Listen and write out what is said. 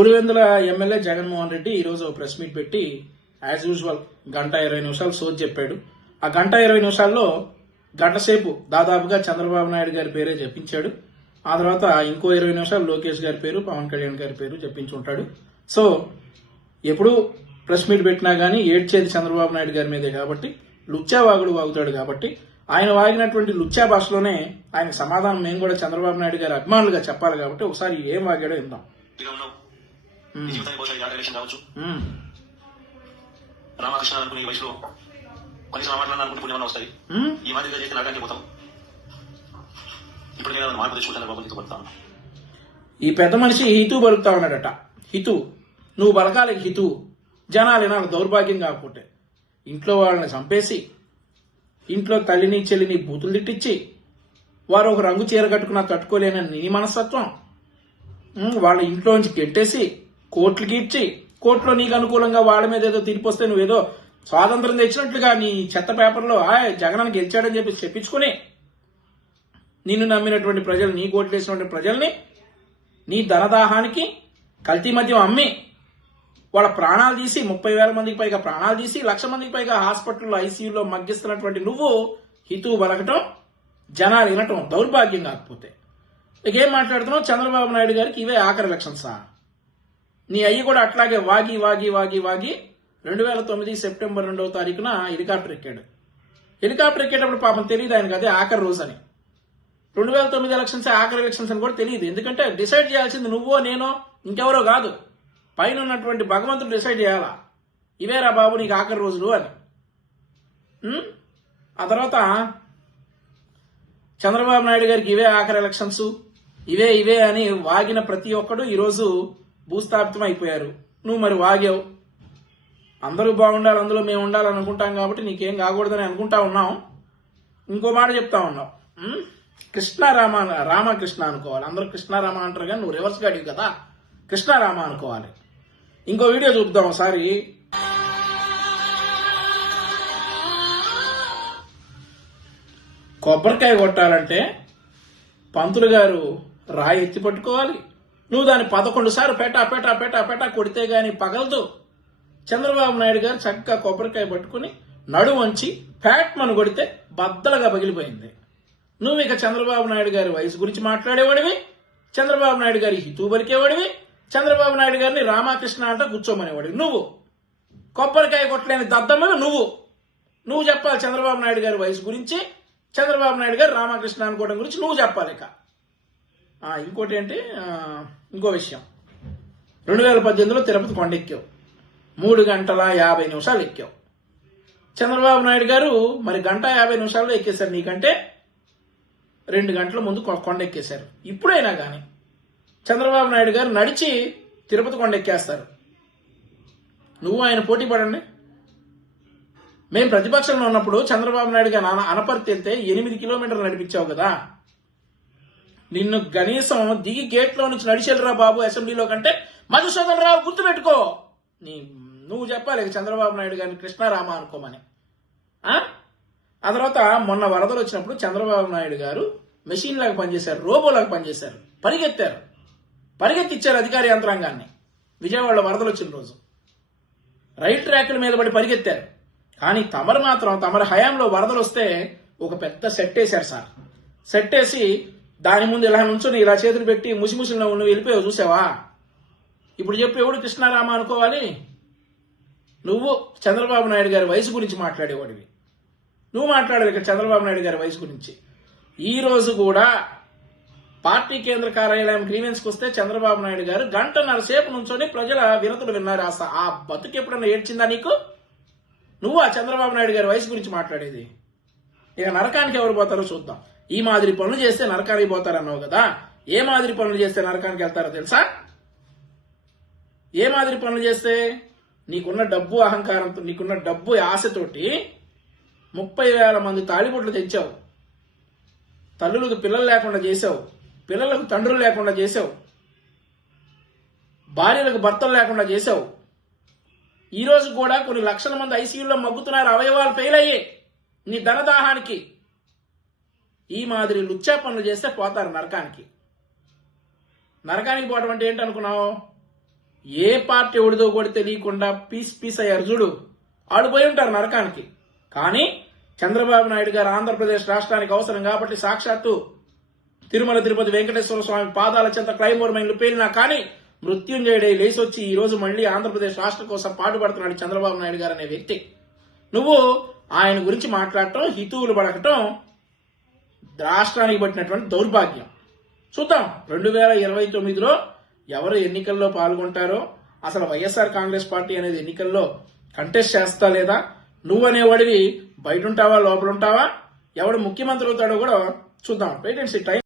Pulivendula MLA Jaganmohan Reddy ఈరోజు press meet పెట్టి as usual 1:20 చెప్పాడు. ఆ 1:20 గంట సేపు దాదాపుగా చంద్రబాబు నాయుడు గారి పేరే చెప్పించాడు. ఆ తర్వాత ఇంకో 20 నిమిషాలు లోకేష్ గారి పేరు, పవన్ కళ్యాణ్ గారి పేరు చెప్పించి ఉంటాడు. సో ఎప్పుడు ప్రెస్ మీట్ పెట్టినా గానీ ఏడ్చేది చంద్రబాబు నాయుడు గారి మీదే కాబట్టి, లుచ్చా వాగుడు వాగుతాడు కాబట్టి ఆయన వాగినటువంటి లుచ్చా భాషలోనే ఆయన సమాధానం మేము కూడా చంద్రబాబు నాయుడు గారి అభిమానులుగా చెప్పాలి కాబట్టి ఒకసారి ఏం వాగాడో విందాం. రామకృష్ణ అనుకునే వయసులో కనీసం మాట్లాడాలని అనుకుంటే పుణ్యమన్నా వస్తాయి. ఈ మాదిరిగా చేస్తే నరకానికి పోతాం. ఇప్పుడు నేను మార్పు తెచ్చుకుంటాను బాబు పడతాను. ఈ పెద్ద మనిషి హితూ బలుకుతా ఉన్నాడట. హితూ నువ్వు బలకాలి, హితూ జనాలు వినాలి. దౌర్భాగ్యం కాకపోతే ఇంట్లో వాళ్ళని చంపేసి, ఇంట్లో తల్లిని చెల్లిని బూతులు తిట్టించి, వారు ఒక రంగు చీర కట్టుకున్నా తట్టుకోలేనని నీ మనస్తత్వం, వాళ్ళ ఇంట్లోంచి గెట్టేసి కోర్టులకి ఇచ్చి, కోర్టులో నీకు అనుకూలంగా వాళ్ళ మీద ఏదో తీర్పు వస్తే నువ్వేదో స్వాతంత్రం తెచ్చినట్లుగా నీ చెత్త పేపర్లో జగనాన్ని గెలిచాడని చెప్పి చెప్పించుకుని, నిన్ను నమ్మినటువంటి ప్రజలు, నీ కోట్లేసినటువంటి ప్రజల్ని నీ ధనదాహానికి కల్తీ మద్యం అమ్మి వాళ్ళ ప్రాణాలు తీసి 30,000 మందికి పైగా ప్రాణాలు తీసి 1,00,000 మందికి పైగా హాస్పిటల్లో ఐసీయూలో మగ్గిస్తున్నటువంటి నువ్వు హితూ బలకటం, జనాలు వినటం దౌర్భాగ్యం కాకపోతే ఇకేం మాట్లాడుతున్నావు? చంద్రబాబు నాయుడు గారికి ఇవే ఆఖరి ఎలక్షన్సా? నీ అయ్యి కూడా అట్లాగే వాగి వాగి వాగి వాగి 2009 సెప్టెంబర్ 2వ తారీఖున హెలికాప్టర్ ఎక్కాడు. హెలికాప్టర్ ఎక్కేటప్పుడు పాపం తెలియదు ఆయనకు అదే ఆఖరి రోజు అని. 2009 ఎలక్షన్స్ ఆఖరి ఎలక్షన్స్ అని కూడా తెలియదు. ఎందుకంటే డిసైడ్ చేయాల్సింది నువ్వో నేనో ఇంకెవరో కాదు, పైన ఉన్నటువంటి భగవంతుడు డిసైడ్ చేయాలా ఇవేరా బాబు నీకు ఆఖరి రోజులు అని. ఆ తర్వాత చంద్రబాబు నాయుడు గారికి ఇవే ఆఖరి ఎలక్షన్స్, ఇవే అని వాగిన ప్రతి ఒక్కడు ఈరోజు భూస్థాపితం అయిపోయారు. నువ్వు మరి వాగావు. అందరూ బాగుండాలి, అందులో మేము ఉండాలని అనుకుంటాం కాబట్టి నీకేం కాకూడదని అనుకుంటా ఉన్నాం. ఇంకో మాట చెప్తా ఉన్నావు, రామకృష్ణ అనుకోవాలి. అందరూ కృష్ణారామ అంటారు కానీ నువ్వు రివర్స్ గాడివి కదా, కృష్ణారామ అనుకోవాలి. ఇంకో వీడియో చూపుదాం ఒకసారి. కొబ్బరికాయ కొట్టాలంటే పంతులు గారు రాయి ఎత్తి పట్టుకోవాలి. నువ్వు దాన్ని 11 సార్లు పెటా పెటా పెటా పెటా కొడితే గాని పగలదు. చంద్రబాబు నాయుడు గారు చక్కగా కొబ్బరికాయ పట్టుకుని నడు వంచి ఫ్యాట్మను కొడితే బద్దలుగా పగిలిపోయింది. నువ్వు ఇక చంద్రబాబు నాయుడు గారి వయసు గురించి మాట్లాడేవాడివి, చంద్రబాబు నాయుడు గారి హితూ బలికేవాడివి, చంద్రబాబు నాయుడు గారిని రామకృష్ణ అంట కూర్చోమనేవాడివి. నువ్వు కొబ్బరికాయ కొట్టలేని దద్దమ్మను నువ్వు చెప్పాలి చంద్రబాబు నాయుడు గారి వయసు గురించి, చంద్రబాబు నాయుడు గారు రామకృష్ణ అనుకోవడం గురించి నువ్వు చెప్పాలి. ఇక ఇంకోటి ఏంటి, ఇంకో విషయం, 2018లో తిరుపతి కొండెక్కావు, 3 గంటల 50 నిమిషాలు ఎక్కావు. చంద్రబాబు నాయుడు గారు మరి 1:50 ఎక్కేశారు, నీకంటే 2 గంటల ముందు కొండ ఎక్కేశారు. ఇప్పుడైనా కానీ చంద్రబాబు నాయుడు గారు నడిచి తిరుపతి కొండ ఎక్కేస్తారు. నువ్వు ఆయన పోటీ పడండి. మేము ప్రతిపక్షంలో ఉన్నప్పుడు చంద్రబాబు నాయుడు గారు అనపర్తి వెళ్తే 8 కిలోమీటర్లు నడిపించావు కదా. నిన్ను కనీసం దిగి గేట్లో నుంచి నడిచెళ్ళరా బాబు అసెంబ్లీలో కంటే మధుసూదన్ రావు గుర్తుపెట్టుకో. నువ్వు చెప్పాలి చంద్రబాబు నాయుడు గారిని కృష్ణారామ అనుకోమని. ఆ తర్వాత మొన్న వరదలు వచ్చినప్పుడు చంద్రబాబు నాయుడు గారు మెషిన్ లాగా పనిచేశారు, రోబోలాగా పనిచేశారు, పరిగెత్తిచ్చారు అధికార యంత్రాంగాన్ని. విజయవాడలో వరదలు వచ్చిన రోజు రైల్ ట్రాక్ల మీద పడి పరిగెత్తారు. కానీ తమరు మాత్రం తమరి హయాంలో వరదలు వస్తే ఒక పెద్ద సెట్ వేశారు సార్. సెట్ వేసి దాని ముందు ఇలా నుంచొని ఇలా చేతులు పెట్టి ముసిముసిలో నువ్వు వెళ్ళిపోయావు చూసావా. ఇప్పుడు చెప్పి ఎవడు కృష్ణారామ అనుకోవాలి? నువ్వు చంద్రబాబు నాయుడు గారి వయసు గురించి మాట్లాడేవాడివి. నువ్వు మాట్లాడాలి ఇక్కడ చంద్రబాబు నాయుడు గారి వయసు గురించి. ఈ రోజు కూడా పార్టీ కేంద్ర కార్యాలయం గ్రీవెన్స్కి వస్తే చంద్రబాబు నాయుడు గారు 1.5 గంటల సేపు నుంచొని ప్రజల వినతులు విన్నారు. ఆ బతుకు ఎప్పుడన్నా ఏడ్చిందా నీకు? నువ్వు ఆ చంద్రబాబు నాయుడు గారి వయసు గురించి మాట్లాడేది. ఇక నరకానికి ఎవరు పోతారో చూద్దాం. ఈ మాదిరి పనులు చేస్తే నరకానికి పోతారన్నావు కదా. ఏ మాదిరి పనులు చేస్తే నరకానికి వెళ్తారో తెలుసా? ఏ మాదిరి పనులు చేస్తే? నీకున్న డబ్బు అహంకారంతో, నీకున్న డబ్బు ఆశతోటి 30,000 మంది తాళిబొట్లు తెచ్చావు, తల్లులకు పిల్లలు లేకుండా చేసావు, పిల్లలకు తండ్రులు లేకుండా చేసావు, భార్యలకు భర్తలు లేకుండా చేసావు. ఈ రోజు కూడా కొన్ని లక్షల మంది ఐసీయూలో మగ్గుతున్నారు, అవయవాలు ఫెయిల్ అయ్యి నీ ధనదాహానికి. ఈ మాదిరి లుచ్చా పనులు చేస్తే పోతారు నరకానికి. నరకానికి పోవడం అంటే ఏంటనుకున్నావు? ఏ పార్టీ ఒడిదో కూడా తెలియకుండా పీస్ అయ్యారు చూడు, వాళ్ళు పోయి ఉంటారు నరకానికి. కానీ చంద్రబాబు నాయుడు గారు ఆంధ్రప్రదేశ్ రాష్ట్రానికి అవసరం కాబట్టి సాక్షాత్తు తిరుమల తిరుపతి వెంకటేశ్వర స్వామి పాదాల చెంత క్లైమోర్ మైన్లు పేలినా కానీ మృత్యుంజయుడై లేసొచ్చి ఈ రోజు మళ్లీ ఆంధ్రప్రదేశ్ రాష్ట్రం కోసం పాటుపడుతున్నాడు చంద్రబాబు నాయుడు గారు అనే వ్యక్తి. నువ్వు ఆయన గురించి మాట్లాడటం, హితువులు పడకటం రాష్ట్రానికి పట్టినటువంటి దౌర్భాగ్యం. చూద్దాం 2029లో ఎవరు ఎన్నికల్లో పాల్గొంటారో, అసలు వైఎస్ఆర్ కాంగ్రెస్ పార్టీ అనేది ఎన్నికల్లో కంటెస్ట్ చేస్తా లేదా, నువ్వనేవాడివి బయట ఉంటావా లోపల ఉంటావా, ఎవడు ముఖ్యమంత్రి అవుతాడో కూడా చూద్దాం. Wait and see. టైం